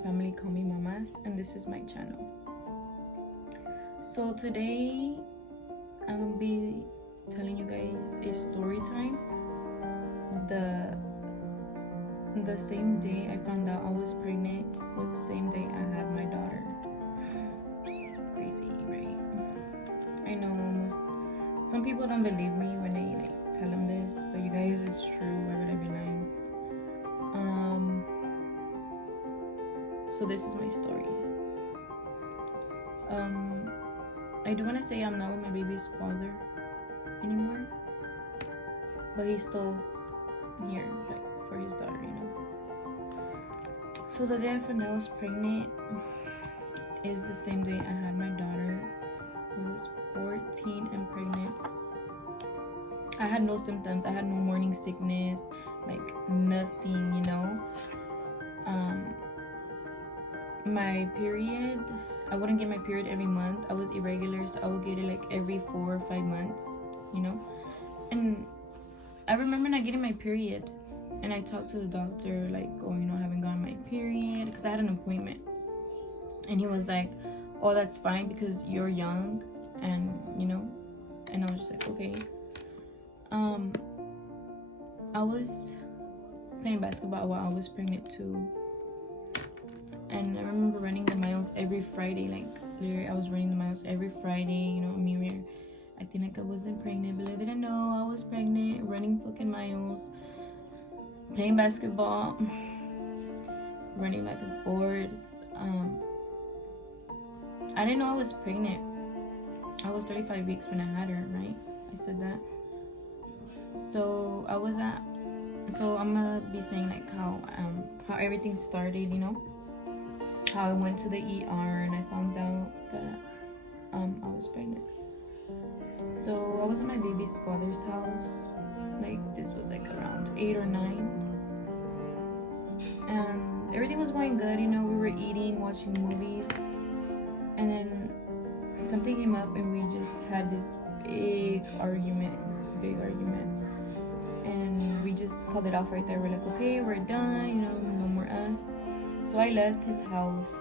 and family call me Mamas, and this is my channel. So today I'm gonna be telling you guys a story time. The same day I found out I was pregnant was the same day I had my daughter. Crazy, right? I know some people don't believe me when I tell them this, but you guys, it's true. Why would I be lying? So this is my story. I do want to say I'm not with my baby's father anymore, but he's still here, like, for his daughter, you know. So the day I found out I was pregnant is the same day I had my daughter, who was 14 and pregnant. I had no symptoms. I had no morning sickness, like nothing, you know. My period, I wouldn't get my period every month. I was irregular, so I would get it like every 4 or 5 months, you know. And I remember not getting my period, and I talked to the doctor like, oh, you know, I haven't gotten my period, because I had an appointment, and he was like, oh, that's fine because you're young, and you know. And I was just like, okay. I was playing basketball while I was pregnant too, and I remember running the miles every Friday. Like, literally, I was running the miles every Friday, you know. I mean, we're acting like I wasn't pregnant, but I didn't know I was pregnant, running fucking miles, playing basketball, running back and forth. I didn't know I was pregnant. I was 35 weeks when I had her, right? I said that. So I'm gonna be saying like how everything started, you know, how I went to the ER and I found out that I was pregnant. So I was at my baby's father's house, like this was like around 8 or 9, and everything was going good, you know. We were eating, watching movies, and then something came up and we just had this big argument, and we just called it off right there. We're like, okay, we're done, you know, no more us. So I left his house,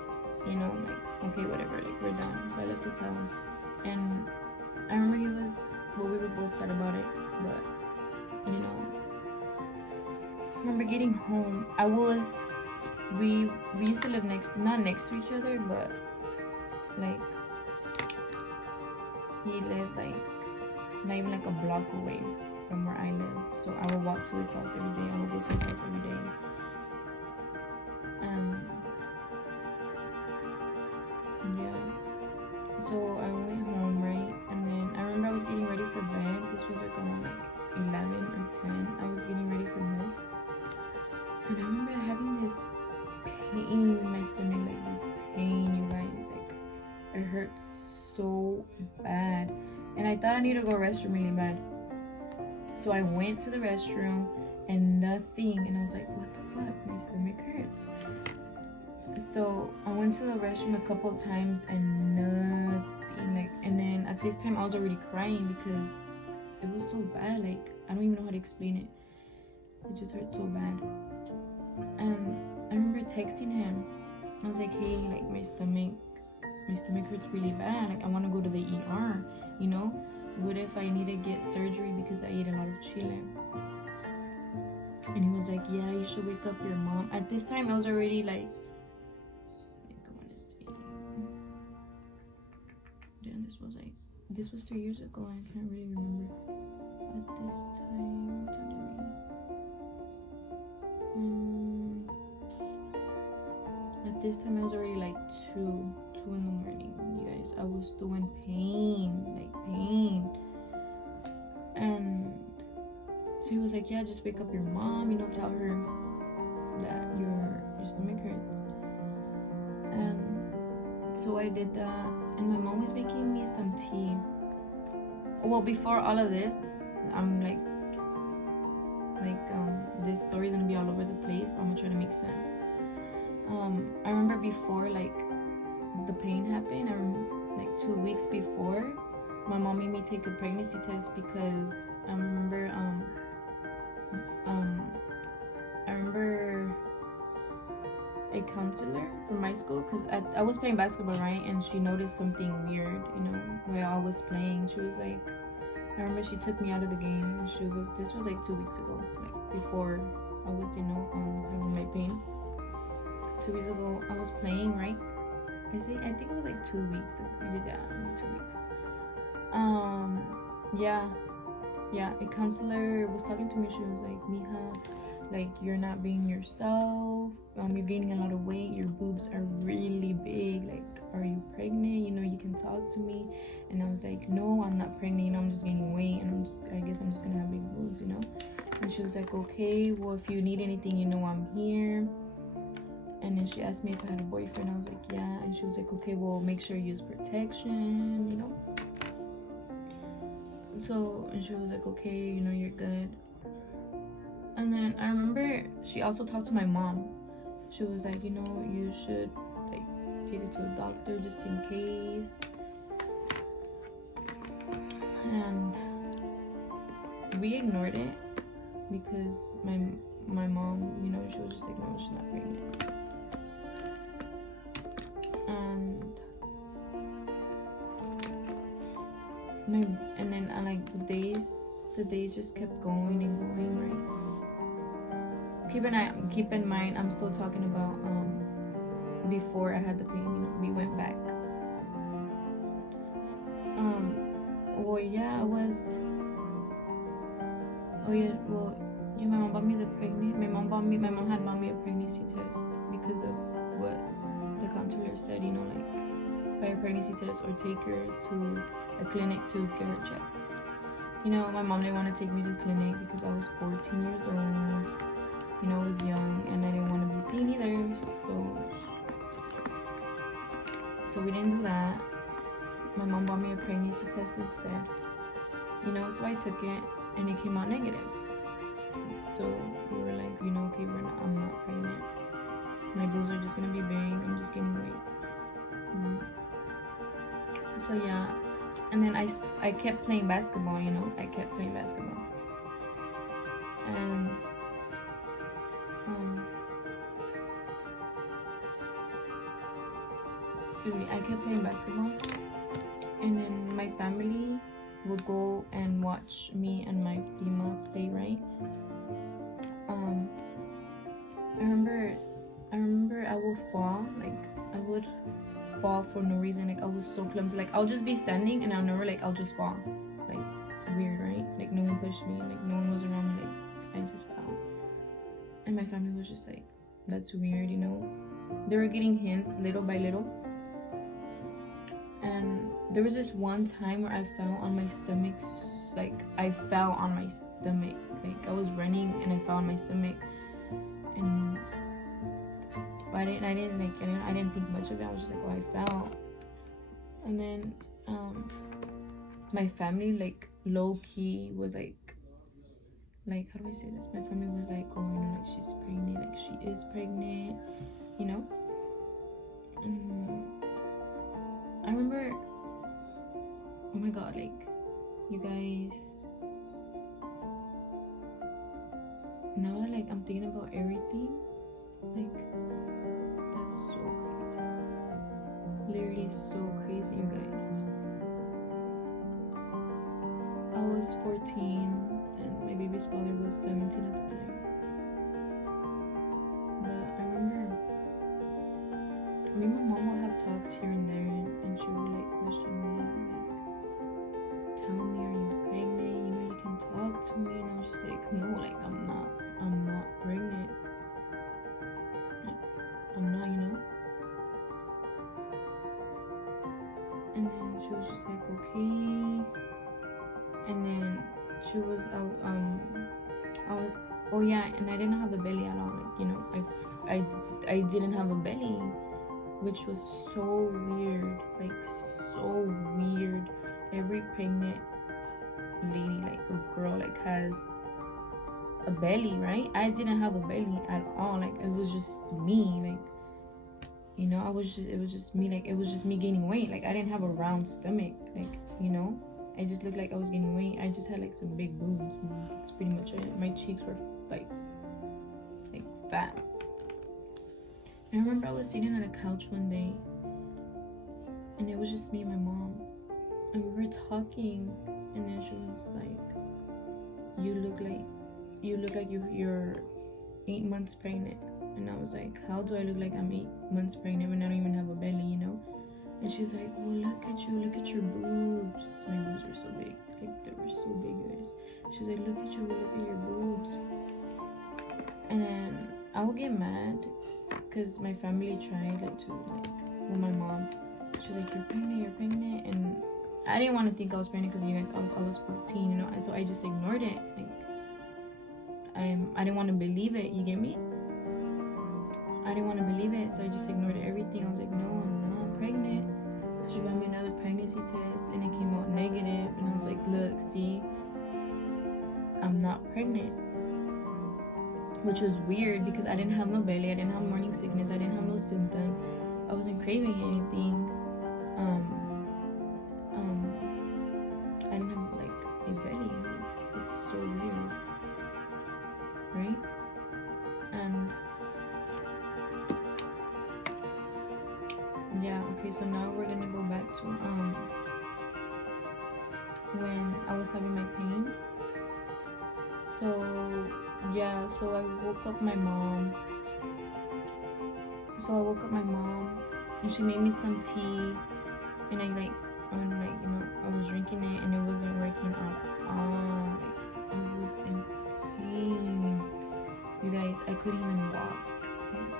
you know, like, okay, whatever, like, we're done. So I left his house, and I remember we were both sad about it, but, you know, I remember getting home. We used to live not next to each other, but, like, he lived, like, not even, like, a block away from where I live. So I would walk to his house every day. I would go to his house every day. And yeah, so I went home, right? And then I remember I was getting ready for bed. This was like around like 11 or 10. I was getting ready for bed, and I remember having this pain in my stomach, like this pain, you guys, like it hurt so bad, and I thought I needed to go to the restroom really bad. So I went to the restroom and nothing, and I was like, what the fuck, my stomach hurts. So I went to the restroom a couple of times and nothing, like, and then at this time I was already crying because it was so bad. Like, I don't even know how to explain it. It just hurt so bad. And I remember texting him. I was like, hey, like, my stomach hurts really bad. Like, I want to go to the ER, you know. What if I need to get surgery because I ate a lot of chile? And he was like, yeah, you should wake up your mom. At this time I was already like I want to see. Damn, this was 3 years ago. I can't really remember. At this time, at this time I was already like 2 in the morning, you guys. I was still in pain, like pain. And so he was like, yeah, just wake up your mom, you know, tell her that your stomach hurts. And so I did that, and my mom was making me some tea. Well, before all of this, I'm like this story's gonna be all over the place, but I'm gonna try to make sense. I remember before, like, the pain happened, like 2 weeks before, my mom made me take a pregnancy test because I remember a counselor from my school, because I was playing basketball, right? And she noticed something weird, you know, while I was playing. She was like, I remember she took me out of the game. This was like 2 weeks ago, like before I was, you know, having my pain. 2 weeks ago, I was playing, right? I think it was like 2 weeks ago. Yeah, 2 weeks. Yeah, a counselor was talking to me. She was like, Mija, like, you're not being yourself. You're gaining a lot of weight. Your boobs are really big. Like, are you pregnant? You know, you can talk to me. And I was like, no, I'm not pregnant. You know, I'm just gaining weight, and I guess I'm just gonna have big boobs, you know. And she was like, okay, well, if you need anything, you know, I'm here. And then she asked me if I had a boyfriend. I was like, yeah. And she was like, okay, well, make sure you use protection, you know. So, and she was like, okay, you know, you're good. And then I remember she also talked to my mom. She was like, you know, you should like take it to a doctor just in case. And we ignored it because my mom, you know, she was just like, no, she's not pregnant. And then I like the days just kept going and going, right? Keep in mind, I'm still talking about before I had the pain, you know, we went back. Well, yeah, I was. Oh yeah, well, yeah, my mom bought me my mom had bought me a pregnancy test because of what the counselor said, you know, like buy a pregnancy test or take her to a clinic to get her checked. You know, my mom didn't want to take me to the clinic because I was 14 years old. You know, I was young and I didn't want to be seen either. So we didn't do that. My mom bought me a pregnancy test instead. You know, so I took it and it came out negative. So we were like, you know, okay, I'm not pregnant. My boobs are just gonna be big. I'm just gaining weight. So yeah, and then I kept playing basketball. You know, I kept playing basketball, and I kept playing basketball, and then my family would go and watch me and my prima play, right? I remember I would fall, like I would fall for no reason. Like I was so clumsy. Like I'll just be standing and I'll just fall. Like weird, right? Like no one pushed me, like no one was around me, like I just fell. And my family was just like, that's weird, you know. They were getting hints little by little. And there was this one time where I fell on my stomach. Like I fell on my stomach. Like I was running and I fell on my stomach. And I didn't think much of it. I was just like, oh, I fell. And then my family, like low key, was like how do I say this? My family was like, oh, you know, like she's pregnant, like she is pregnant, you know. And I remember, oh my god, like you guys, now that like I'm thinking about everything, like that's so crazy, literally so crazy, you guys. I was 14 and my baby's father was 17 at the time. But I remember me and my mom would have talks here and there, and she would like question me, like tell me, are you pregnant? You know, you can talk to me. And I was just like, no, like I'm not pregnant. Like I'm not, you know. And then she was just like, okay. And then she was oh yeah, and I didn't have a belly at all. Like, you know, I didn't have a belly, which was so weird, like so weird. Every pregnant lady, like a girl, like has a belly, right? I didn't have a belly at all. Like it was just me, like, you know, it was just me, like it was just me gaining weight. Like I didn't have a round stomach, like, you know, I just looked like I was gaining weight. I just had like some big boobs, and that's pretty much it. My cheeks were like fat. I remember I was sitting on a couch one day, and it was just me and my mom, and we were talking, and then she was like, you look like you're 8 months pregnant. And I was like, how do I look like I'm 8 months pregnant when I don't even have a belly, you know? And she's like, well, look at your boobs. My boobs were so big, like they were so big, you guys. She's like, look at your boobs. And then I would get mad because my family tried with my mom. She's like, you're pregnant, and I didn't want to think I was pregnant because, you guys, I was 14, you know. So I just ignored it. Like, I didn't want to believe it. You get me? I didn't want to believe it, so I just ignored everything. I was like, no, I'm not pregnant. She ran me another pregnancy test, and it came out negative. And I was like, look, see, I'm not pregnant. Which was weird because I didn't have no belly, I didn't have morning sickness, I didn't have no symptom, I wasn't craving anything. I didn't have like a belly. It's so weird, right? And yeah, okay, so now we're gonna go back to when I was having my pain. So yeah, so I woke up my mom, and she made me some tea, and I was drinking it, and it wasn't working at all. Like, I was in pain, you guys. I couldn't even walk. Like,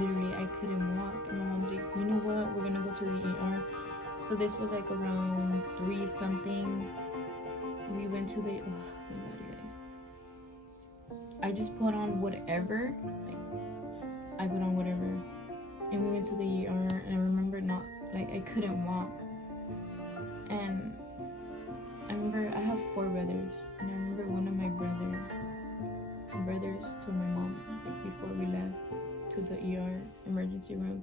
literally, I couldn't walk. And my mom's like, you know what, we're gonna go to the ER. So this was like around 3 something. We went to the, oh my god, you guys, I just put on whatever, like I put on whatever, and we went to the ER. And I remember I couldn't walk. And I remember I have 4 brothers, and I remember one of my brothers told my mom, like, before we left to the ER emergency room,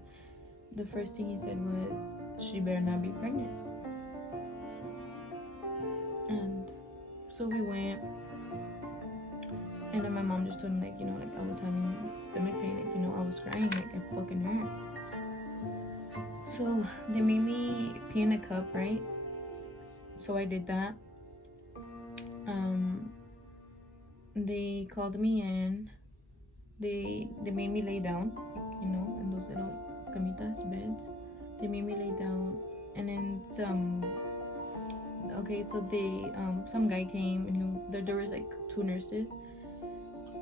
the first thing he said was, she better not be pregnant. And so we went, and then my mom just told me, like, I was having stomach pain, like, I was crying, like, it fucking hurt. So they made me pee in a cup, right? So I did that. They called me in. They made me lay down, in those little camitas beds. They made me lay down, and then some guy came, and there was like 2 nurses,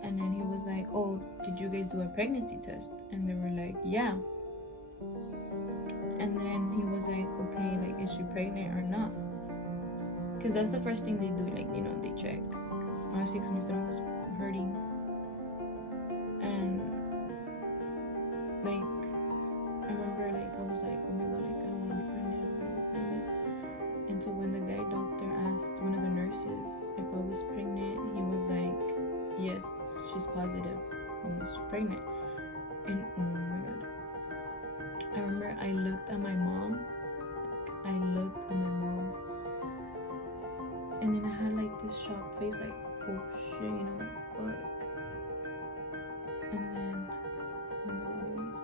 and then he was like, oh, did you guys do a pregnancy test? And they were like, yeah. And then he was like, okay, like, is she pregnant or not? Because that's the first thing they do, like, they check. Honestly, because my stomach was hurting. And, like, I remember, like, I was like, oh my god, like, I don't want to be pregnant. And so when the guy doctor asked one of the nurses if I was pregnant, he was like, yes, she's positive. She's pregnant. And, oh my god. I remember I looked at my mom. And then I had, like, this shocked face, like, oh shit, like, fuck. And then,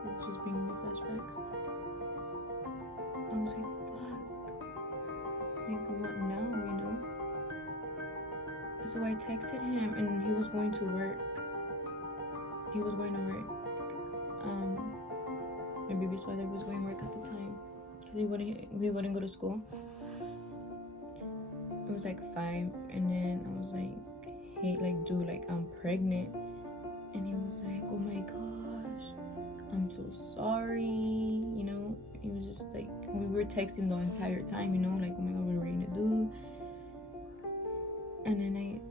it's just bringing me flashbacks. I was like, fuck. Like, what now, So I texted him, and he was going to work. My baby's father was going to work at the time, because we wouldn't go to school. It was like 5, and then I was like, hey, like, dude, like, I'm pregnant. And he was like, oh my gosh, I'm so sorry, He was just like, we were texting the entire time, like, oh my god, what are we gonna do? And then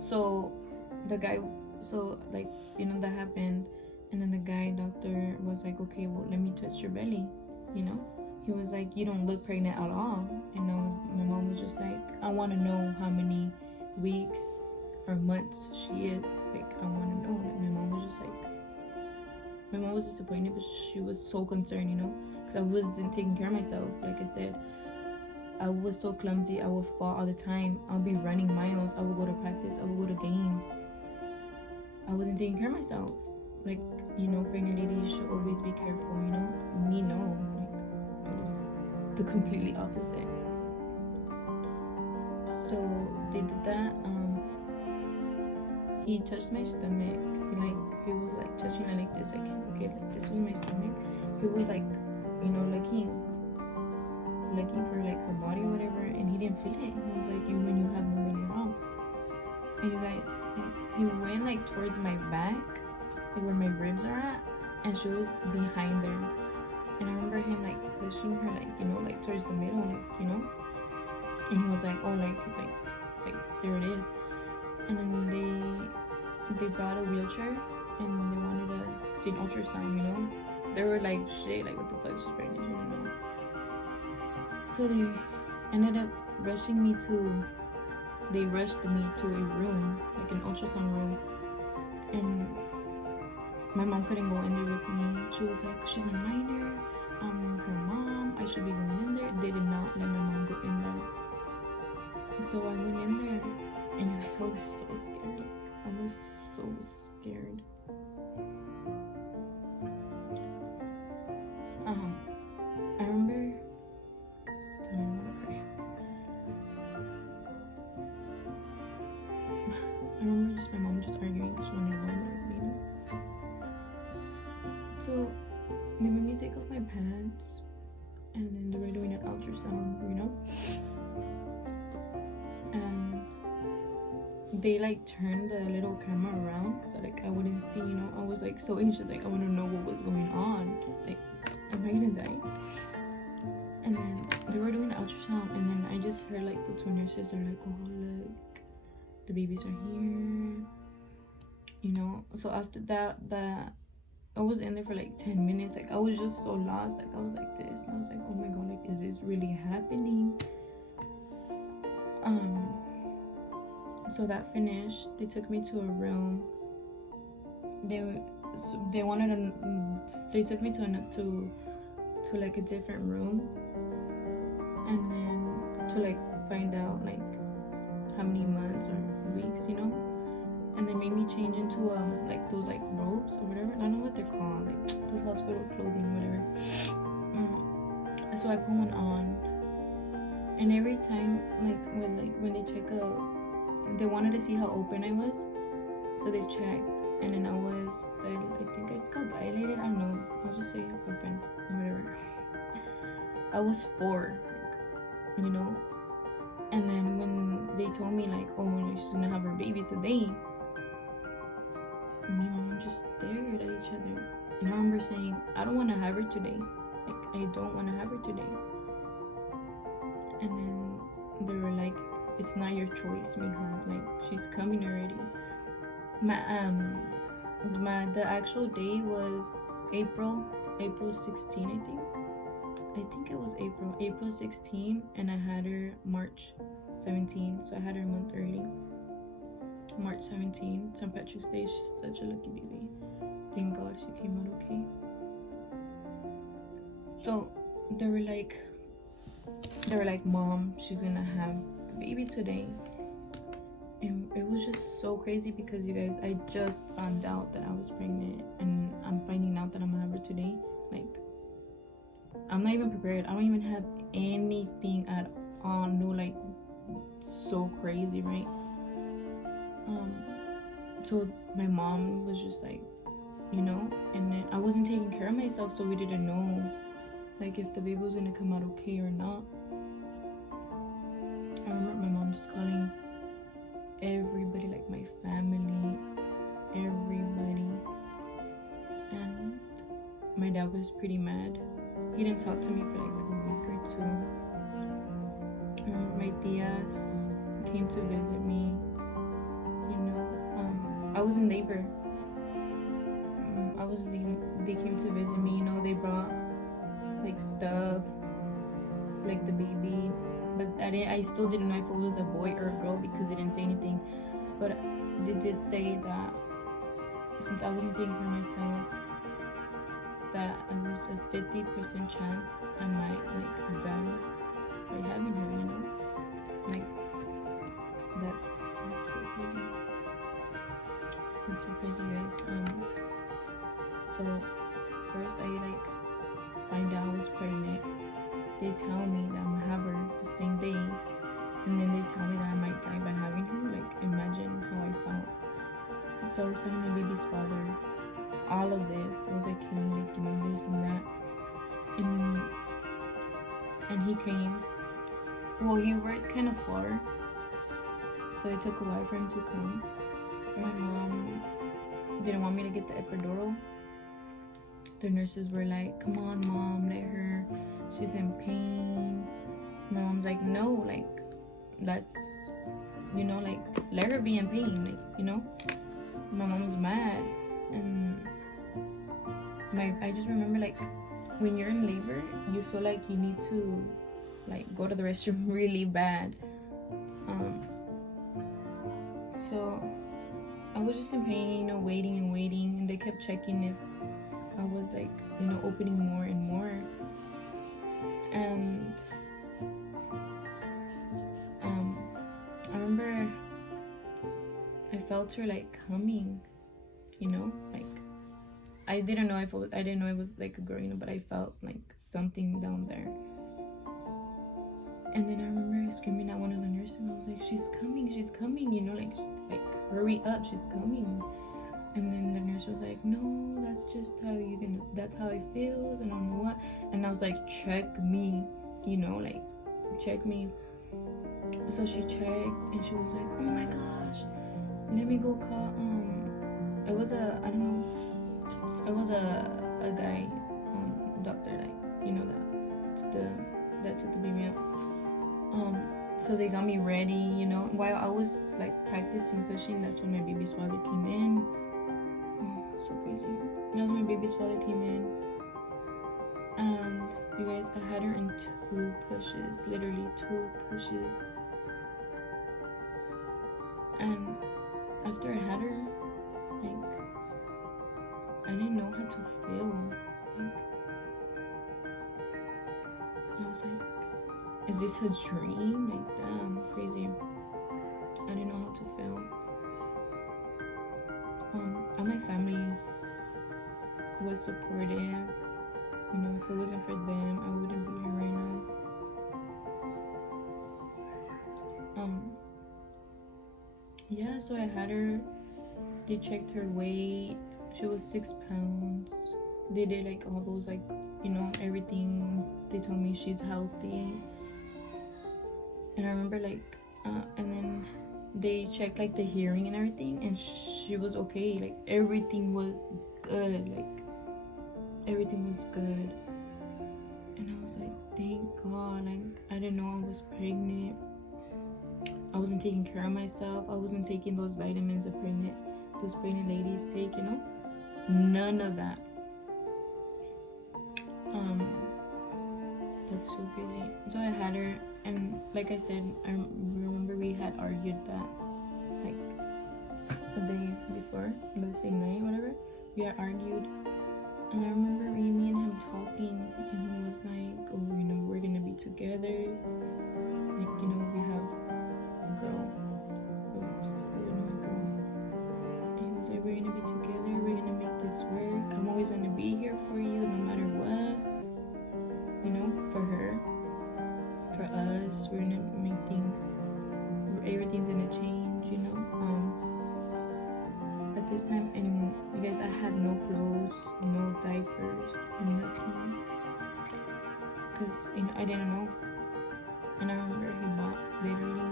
so the guy, that happened. And then the guy doctor was like, okay, well, let me touch your belly, He was like, you don't look pregnant at all. And my mom was just like, I want to know how many weeks or months she is. Like, I want to know. Like, my mom was disappointed, but she was so concerned, because I wasn't taking care of myself. Like I said, I was so clumsy. I would fall all the time. I'll be running miles. I would go to practice. I would go to games. I wasn't taking care of myself. like, you know, pregnant ladies should always be careful, you know. Me, no, like, it was the completely opposite. So they did that. He touched my stomach. He was like touching it like this, like, okay, like this was my stomach. He was like, you know, looking for like her body or whatever, and he didn't feel it. He was like, you when you have no belly at all. And you guys, like, he went like towards my back, like where my ribs are at, and she was behind there. And I remember him like pushing her, like, you know, like towards the middle, like, you know. And he was like, oh, like there it is. And then they brought a wheelchair, and they wanted to see an ultrasound, you know. They were like, shit, like, what the fuck, she's pregnant, you know. So they ended up rushing me to, they rushed me to a room, like an ultrasound room. And my mom couldn't go in there with me. She was like, she's a minor, her mom, I should be going in there. They did not let my mom go in there. So I went in there, and you guys, I was so scared. I was so scared. I remember, just my mom just arguing because she wanted to go in there with me, you know? So they made me take off my pants, and then they were doing an ultrasound, you know? And they like turned the little camera around so like I wouldn't see, you know. I was like so anxious, like I want to know what was going on, like, am I gonna die? And then they were doing the ultrasound, and then I just heard like the two nurses are like, oh look, the babies are here, you know. So after that I was in there for like 10 minutes, like I was just so lost, like I was like this, and I was like, oh my god, like, is this really happening? So that finished. They took me to a room. They took me to like a different room, and then to like find out like how many months or weeks, you know. And they made me change into like those like robes or whatever. I don't know what they're called, like those hospital clothing, whatever. So I put one on, and every time like when they check out, they wanted to see how open I was, so they checked, and then I think it's called dilated, I don't know, I'll just say open, whatever. I was 4, like, you know. And then when they told me like, oh, she's gonna have her baby today, me and my mom just stared at each other. And I remember saying, I don't want to have her today, like, I don't want to have her today. And then they were like, it's not your choice, mija, like, she's coming already. The actual day was April 16, I think it was April 16, and I had her March 17, so I had her a month early. March 17, St. Patrick's Day. She's such a lucky baby. Thank God she came out okay. So they were like, Mom, she's gonna have the baby today. And it was just so crazy because, you guys, I just found out that I was pregnant, and I'm finding out that I'm gonna have her today. Like, I'm not even prepared. I don't even have anything at all. No, like, so crazy, right? So my mom was just like, you know, and then I wasn't taking care of myself, so we didn't know like if the baby was gonna come out okay or not. I remember my mom just calling everybody, like my family, everybody, and my dad was pretty mad. He didn't talk to me for like a week or 2. My tias came to visit me, you know. I was in labor. They came to visit me, you know. They brought like stuff, like the baby, but I still didn't know if it was a boy or a girl because they didn't say anything. But they did say that since I wasn't taking care of myself, that it was a 50% chance I might like die by having her, you know. Like, that's so crazy. That's so crazy, guys. So first I like find out I was pregnant. They tell me that I'm gonna have her the same day, and then they tell me that I might die by having her. Like, imagine how I felt. So I was telling my baby's father all of this. I was like, can you like give me this and that? And he came. Well, he worked kind of far, so it took a while for him to come. My mom didn't want me to get the epidural. The nurses were like, come on, mom, let her, she's in pain. My mom's like, no, like, that's, you know, like, let her be in pain, like, you know. My mom was mad. And I just remember, like, when you're in labor, you feel like you need to like go to the restroom really bad. So I was just in pain, you know, waiting, and they kept checking if I was like, you know, opening more and more. And I remember I felt her like coming, you know, like I didn't know it was like a girl, you know, but I felt like something down there. And then I remember screaming at one of the nurses. I was like, she's coming, you know, like hurry up, she's coming. And then the nurse was like, no, that's just that's how it feels, and I don't know what. And I was like, check me, you know, like, check me. So she checked, and she was like, oh my gosh, let me go call, it was a guy, a doctor, like, you know, that took the baby out. So they got me ready, you know. While I was like practicing pushing, that's when my baby's father came in. Oh, so crazy. That's when my baby's father came in. And you guys, I had her in 2 pushes, literally 2 pushes. And after I had her, like, I didn't know how to feel. Like, I was like, is this a dream? Like, damn, crazy. I didn't know how to feel. And my family was supportive. You know, if it wasn't for them, I wouldn't be here right now. Yeah, so I had her. They checked her weight. She was 6 pounds. They did like all those, like, you know, everything. They told me she's healthy. And I remember like, and then they checked like the hearing and everything, and she was okay. Like, everything was good. Like, everything was good. And I was like, thank God. Like, I didn't know I was pregnant. I wasn't taking care of myself. I wasn't taking those vitamins those pregnant ladies take, you know. None of that. That's so crazy. So I had her, and like I said, I remember we had argued that, like, the day before, the same night, whatever. We had argued, and I remember me and him talking, and he was like, oh, you know, we're gonna be together. Like, you know, we have a girl. Oops, I don't know, a girl. And he was like, we're gonna be together. We're gonna make this work. I'm always gonna be here for you, no matter what. You know, for her, for us, we're gonna make things, everything's gonna change, you know. At this time, and you guys, I had no clothes, no diapers, nothing, because, you know, I didn't know. And I remember he bought literally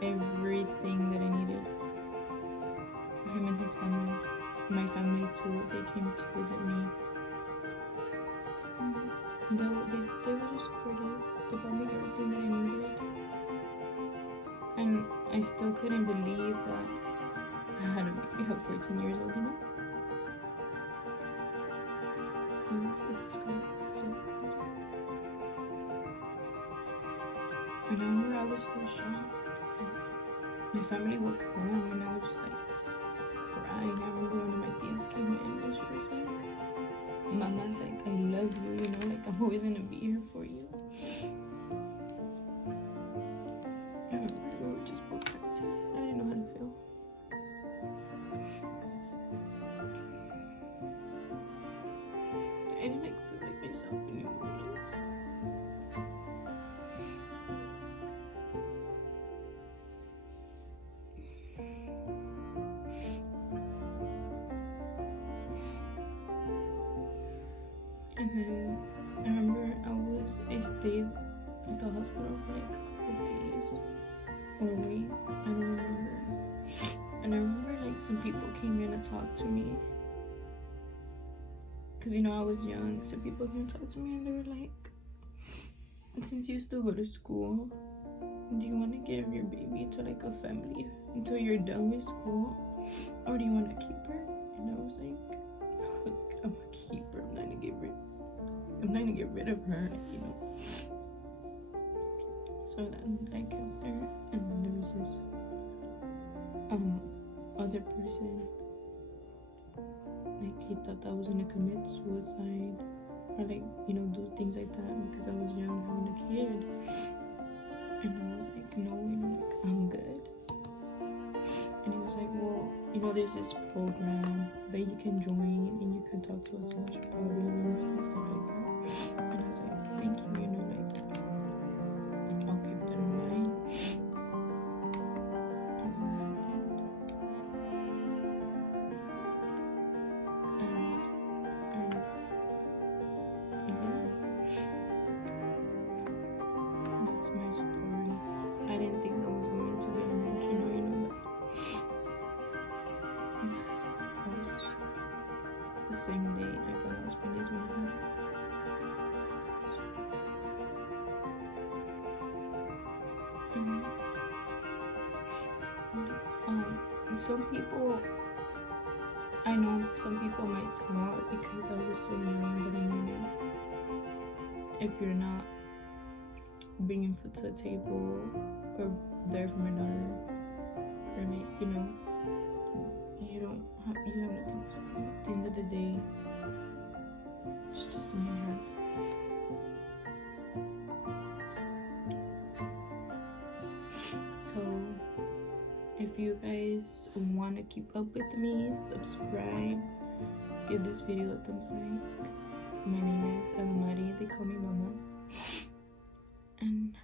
everything that I needed. Him and his family, my family too, they came to visit me. They were just supportive. They bought me everything that I needed. And I still couldn't believe that I had a baby at 14 years old, you know? It's so crazy. And I remember I was still shocked. My family would come, and I was just like crying. I remember one of my tias came in, and she was like, Mama's like, I love you, you know, like, I'm always gonna be here for you. I remember we were just both crazy. I didn't know how to feel. at the hospital for like a couple days or a week. I don't remember. And I remember like some people came in to talk to me. Cause you know I was young. Some people came to talk to me and they were like, since you still go to school, do you want to give your baby to like a family until you're done with school? Or do you want to keep her? And I was like, I'm gonna keep her. I'm not gonna get rid of her, you know. So then I kept her, and then there was this other person, like he thought that I was gonna commit suicide or like, you know, do things like that because I was young having a kid. And I was like, no, you know, like I'm good. And he was like, well, you know, there's this program that you can join and you can talk to us about your problems and stuff like that. And I was like, thank you, you know, like I'll keep that in mind. And then that happened. And yeah, that's my story. I didn't think I was going to get emotional, you know, but that was the same day I found out I was pregnant when I had. Some people, I know some people might talk because I was so young, but I mean, if you're not bringing food to the table or there for my daughter, or like, you know, you have nothing to say. At the end of the day, it's just me and her. So if you guys want to keep up with me, subscribe, give this video a thumbs like. My name is Almari, they call me Mamas. And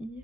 yeah.